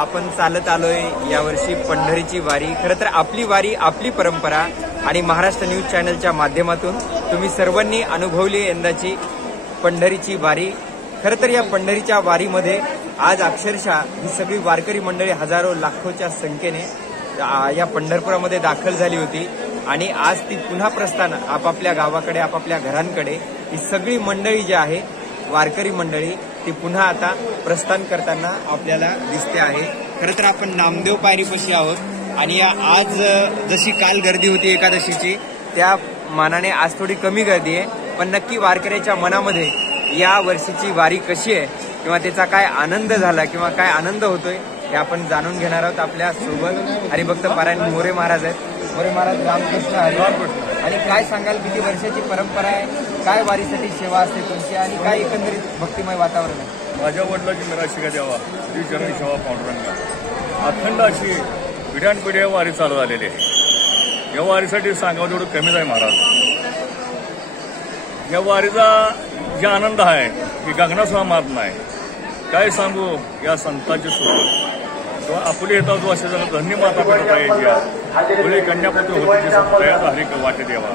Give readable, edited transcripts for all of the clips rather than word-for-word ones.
आपण चालत आलोय यावर्षी पंढरीची वारी। खरं तर आपली वारी आपली परंपरा आणि महाराष्ट्र न्यूज चॅनलच्या माध्यमातून तुम्ही सर्वांनी अनुभवली यंदाची पंढरीची वारी। खरं तर या पंढरीच्या वारीमध्ये आज अक्षरशः ही सगळी वारकरी मंडळी हजारो लाखोच्या संख्येने या पंढरपुरामध्ये दाखल झाली होती आणि आज ती पुन्हा प्रस्थान आपापल्या गावाकडे आपापल्या घरांकडे ही सगळी मंडळी जी आहे वारकरी मंडळी ती पुन्हा आता प्रस्थान करताना आपल्याला दिसते आहे। खरं तर आपण नामदेव पायरीपाशी आहोत आणि आज जशी काल गर्दी होती एकादशीची त्या मानाने आज थोडी कमी गर्दी आहे, पण नक्की वारकऱ्याच्या मनामध्ये या वर्षीची वारी कशी आहे किंवा त्याचा काय आनंद झाला किंवा काय आनंद होतोय हे आपण जाणून घेणार आहोत। आपल्या सोबत हरिभक्त पारायण मोरे महाराज आहेत। मोरे महाराज रामकृष्ण हरी। आणि काय सांगाल, किती वर्षाची परंपरा आहे, काय वारीसाठी सेवा असते तुमची आणि काय एकंदरीत भक्तिमय वातावरण आहे? माझ्या वडिलांची निराशिका देवा श्री चरण सेवा पांडुरंगा अखंड अशी पिढ्यानपिढ्या वारी चालू झालेली आहे। या वारीसाठी सांगावं तेवढं कमीच आहे महाराज। या वारीचा जे आनंद आहे की गगनासुद्धा मारत नाही। काय सांगू या संतांची सोबत किंवा आपले येतात असे जण धन्य माता पिता यायच्या पुढे कन्यापती होती तयार हरी वाटे देवा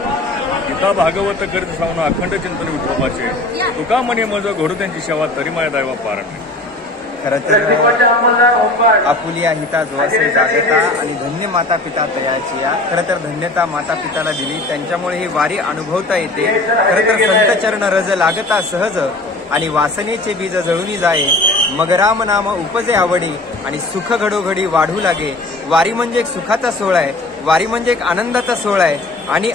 गीता भागवत करीत सांगून अखंड चिंतन विठोबाचे तुका म्हणे मज घडू त्यांची सेवा तरी माया दैवा पारण। खरं तर आपुलिया हिता जोसे जागता आणि धन्य माता पिता तयाची या खरं तर धन्यता माता पिताला दिली, त्यांच्यामुळे ही वारी अनुभवता येते। खरं तर संत चरण रज लागता सहज आणि वासनेचे बीज जळूनी जाये मग राम नाम उपजे आवडी आणि सुख घडोघडी वाढू लागे। वारी म्हणजे एक सुखाचा सोहळा आहे, वारी म्हणजे एक आनंदाचा सोहळा आहे आणि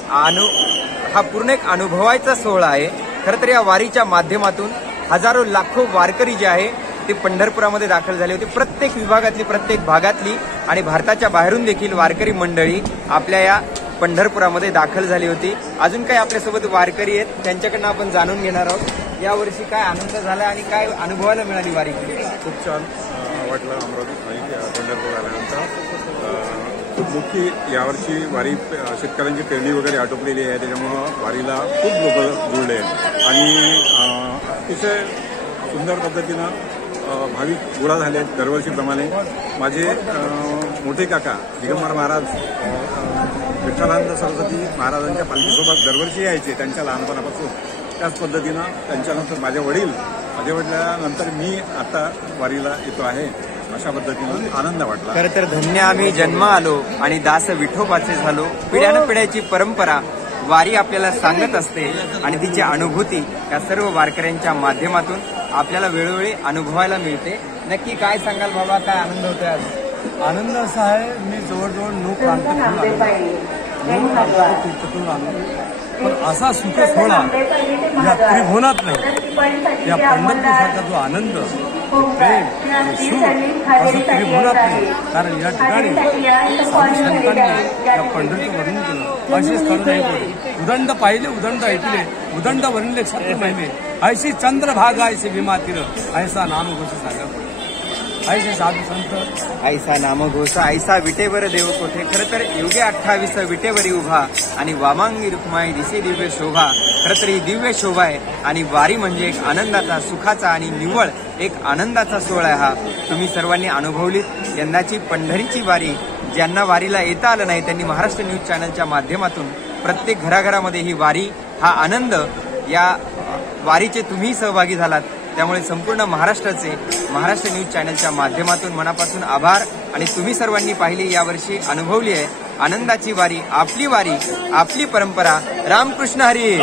हा पूर्ण एक अनुभवायचा सोहळा आहे। खरं तर या वारीच्या माध्यमातून हजारो लाखो वारकरी जे आहे ते पंढरपुरामध्ये दाखल झाले होते। प्रत्येक विभागातली प्रत्येक भागातली आणि भारताच्या बाहेरून देखील वारकरी मंडळी आपल्या या पंढरपुरामध्ये दाखल झाली होती। अजून काही आपल्यासोबत वारकरी आहेत, त्यांच्याकडनं आपण जाणून घेणार आहोत या वर्षी काय आनंद झाला आणि काय अनुभवायला मिळाली वारी? खूप छान वाटलं अमरावती पंढरपूर आल्यानंतर। खूप मोठी यावर्षी वारी शेतकऱ्यांची पेरणी वगैरे आटोपलेली आहे, त्याच्यामुळं वारीला खूप लोक जुळले आणि अतिशय सुंदर पद्धतीनं भाविक गोळा झाले आहेत दरवर्षीप्रमाणे। माझे मोठे काका दिगंबर महाराज विठ्ठलानंद सरस्वती महाराजांच्या पालखीसोबत दरवर्षी यायचे त्यांच्या लहानपणापासून। त्याच पद्धतीनं त्यांच्यानंतर माझ्या वडिलांनंतर मी आता वारीला येतो आहे। अशा पद्धतीनं आनंद वाटला। खरं तर धन्य आम्ही जन्म आलो आणि दास विठोबाचे झालो। पिढ्यानपिढ्याची परंपरा वारी आपल्याला सांगत असते आणि तिची अनुभूती या सर्व वारकऱ्यांच्या माध्यमातून आपल्याला वेळोवेळी अनुभवायला मिळते। नक्की काय सांगाल बाबा, काय आनंद होतोय आज? आनंद असा आहे, मी जवळजवळ 9 प्रांतातून आलो, पण असा सुख सोहळा या त्रिभुवनात नाही। या पंढरपूरसारखा जो आनंद प्रेम सुख असं त्रिभुवनात नाही, कारण या ठिकाणी साधू संतांनी या पंढरीचं वर्णन केलं। असेच करू नये उदंड पाहिले उदंड ऐकले उदंड वर्णले सत्य महिमे ऐशी चंद्रभागा ऐसे भीमातीर ऐसा नामघोष सांगा ऐसे साधू संत ऐसा नामघोषा ऐसा विटेवर देव कोठे। खरं तर योगे 28 विटेवरी उभा आणि वामांगी रुक्माई दिसे दिव्य शोभा। खरं तर ही दिव्य शोभा आहे आणि वारी म्हणजे एक आनंदाचा सुखाचा आणि निव्वळ एक आनंदाचा सोहळा आहे। हा तुम्ही सर्वांनी अनुभवलीत यंदाची पंढरीची वारी। ज्यांना वारीला येता आलं नाही त्यांनी महाराष्ट्र न्यूज चॅनलच्या माध्यमातून प्रत्येक घराघरामध्ये ही वारी हा आनंद या वारीचे तुम्ही सहभागी झालात, त्यामुळे संपूर्ण महाराष्ट्राचे महाराष्ट्र न्यूज चॅनलच्या माध्यमातून मनापासून आभार। आणि तुम्ही सर्वांनी पाहिली यावर्षी अनुभवली आहे आनंदाची वारी आपली परंपरा। रामकृष्ण हरी।